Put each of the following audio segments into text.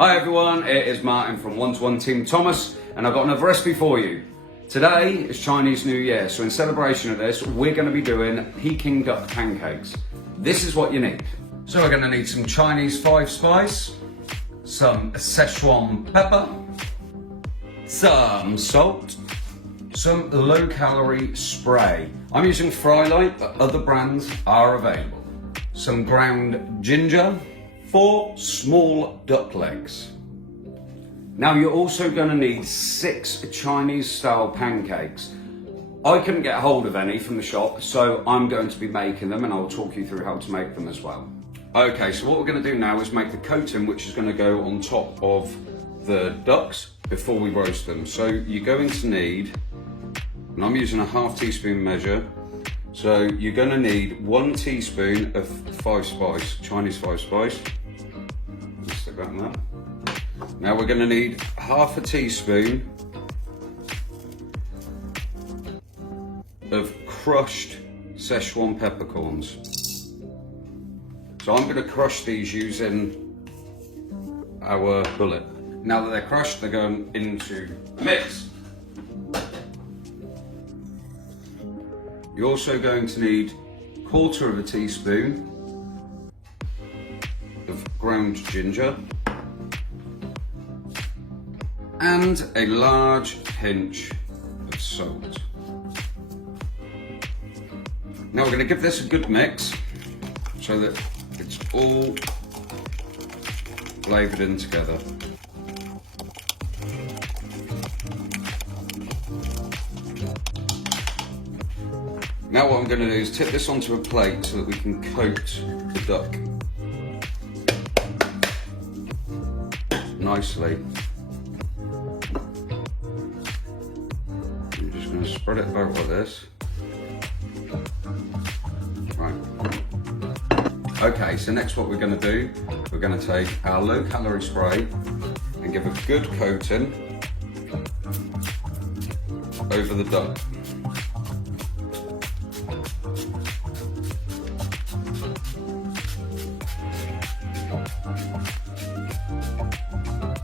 Hi everyone, it is Martin from 1-to-1 Team Thomas, and I've got another recipe for you. Today is Chinese New Year, so in celebration of this, we're going to be doing Peking Duck Pancakes. This is what you need. So we're going to need some Chinese 5-spice, some Szechuan pepper, some salt, some low-calorie spray. I'm using Frylight, but other brands are available. Some ground ginger, 4 small duck legs. Now you're also going to need 6 Chinese style pancakes. I couldn't get hold of any from the shop, so I'm going to be making them and I'll talk you through how to make them as well. Okay, so what we're going to do now is make the coating, which is going to go on top of the ducks before we roast them. So you're going to need, and I'm using a ½ teaspoon measure, so you're going to need 1 teaspoon of 5-spice, Chinese 5-spice. Just stick that in there. Now we're going to need ½ teaspoon of crushed Szechuan peppercorns. So I'm going to crush these using our bullet. Now that they're crushed, they're going into the mix. You're also going to need 1/4 teaspoon of ground ginger and a large pinch of salt. Now we're going to give this a good mix so that it's all flavoured in together. Now what I'm going to do is tip this onto a plate so that we can coat the duck nicely. I'm just going to spread it about like this. Right. Okay, so next what we're going to do, we're going to take our low calorie spray and give a good coating over the duck.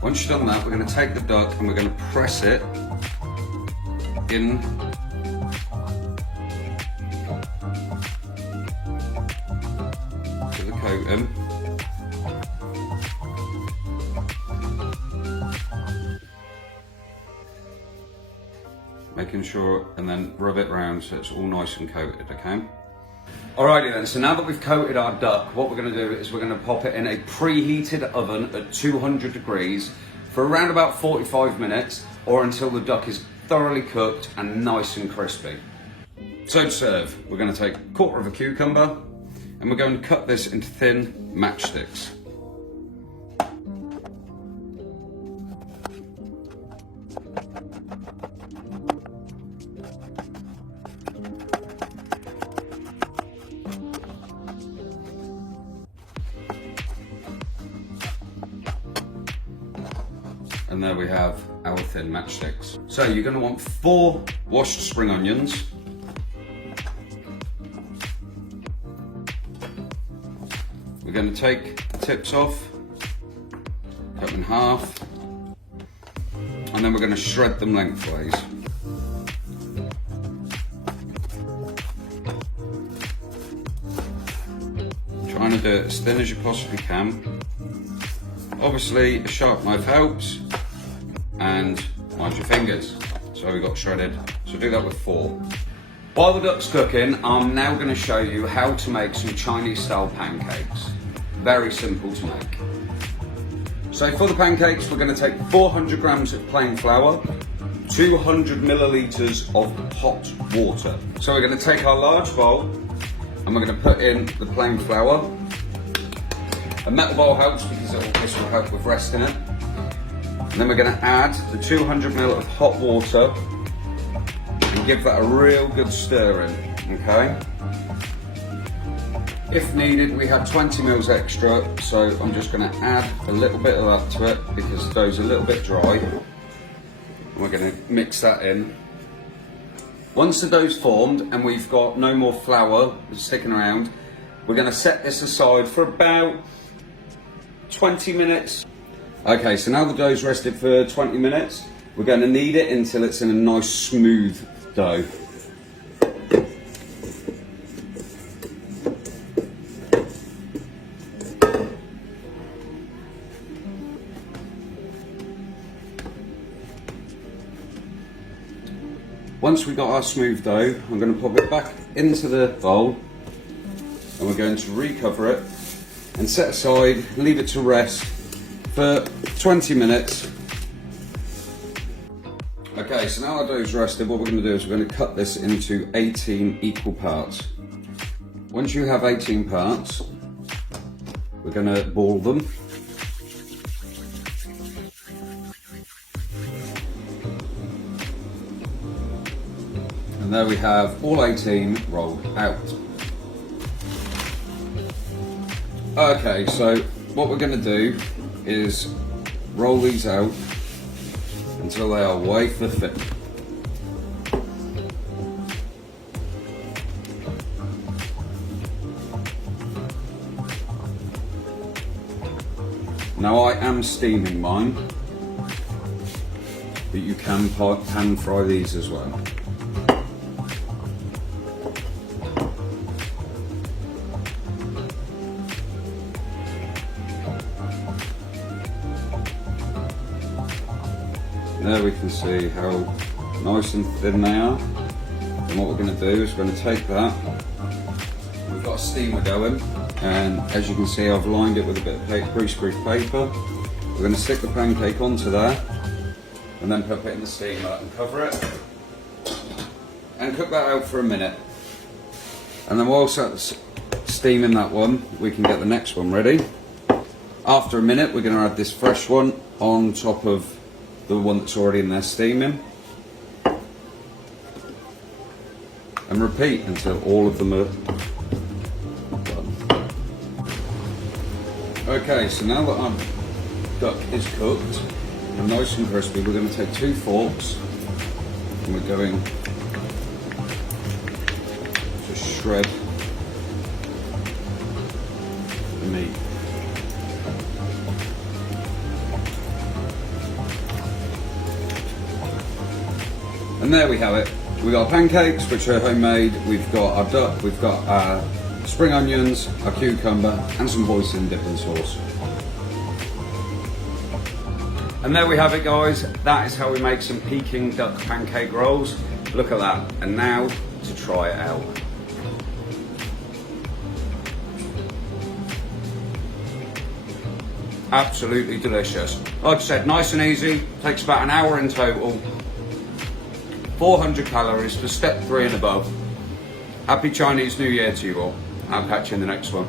Once you've done that, we're going to take the duck and we're going to press it in to the coating. Making sure, and then rub it around so it's all nice and coated, okay? Alrighty then, so now that we've coated our duck, what we're going to do is we're going to pop it in a preheated oven at 200 degrees for around about 45 minutes or until the duck is thoroughly cooked and nice and crispy. So to serve, we're going to take 1/4 cucumber and we're going to cut this into thin matchsticks. And there we have our thin matchsticks. So you're going to want 4 washed spring onions. We're going to take the tips off, cut them in half, and then we're going to shred them lengthways. Trying to do it as thin as you possibly can. Obviously a sharp knife helps, and mind your fingers. So we got shredded, so do that with 4. While the duck's cooking, I'm now going to show you how to make some Chinese style pancakes. Very simple to make. So for the pancakes, we're going to take 400 grams of plain flour, 200 millilitres of hot water. So we're going to take our large bowl and we're going to put in the plain flour. A metal bowl helps because this will help with resting it. And then we're going to add the 200 ml of hot water and give that a real good stir in, okay? If needed, we have 20 ml extra, so I'm just going to add a little bit of that to it because the dough's a little bit dry. And we're going to mix that in. Once the dough's formed and we've got no more flour sticking around, we're going to set this aside for about 20 minutes. Okay, so now the dough's rested for 20 minutes. We're going to knead it until it's in a nice smooth dough. Once we've got our smooth dough, I'm going to pop it back into the bowl and we're going to recover it and set aside, leave it to rest for 20 minutes. Okay, so now our dough's rested, what we're going to do is we're going to cut this into 18 equal parts. Once you have 18 parts, we're going to ball them. And there we have all 18 rolled out. Okay, so what we're going to do is roll these out until they are wafer thick. Now I am steaming mine, but you can pan fry these as well. There we can see how nice and thin they are. And what we're going to do is we're going to take that. We've got a steamer going, and as you can see, I've lined it with a bit of greaseproof paper. We're going to stick the pancake onto there, and then pop it in the steamer and cover it, and cook that out for a minute. And then whilst that's steaming that one, we can get the next one ready. After a minute, we're going to add this fresh one on top of the one that's already in there steaming, and repeat until all of them are done. Okay, so now that our duck is cooked and nice and crispy, we're going to take 2 forks and we're going to shred the meat. And there we have it. We've got our pancakes, which are homemade. We've got our duck, we've got our spring onions, our cucumber, and some hoisin dipping sauce. And there we have it, guys. That is how we make some Peking duck pancake rolls. Look at that. And now to try it out. Absolutely delicious. Like I said, nice and easy. Takes about an hour in total. 400 calories for step 3 and above. Happy Chinese New Year to you all. I'll catch you in the next one.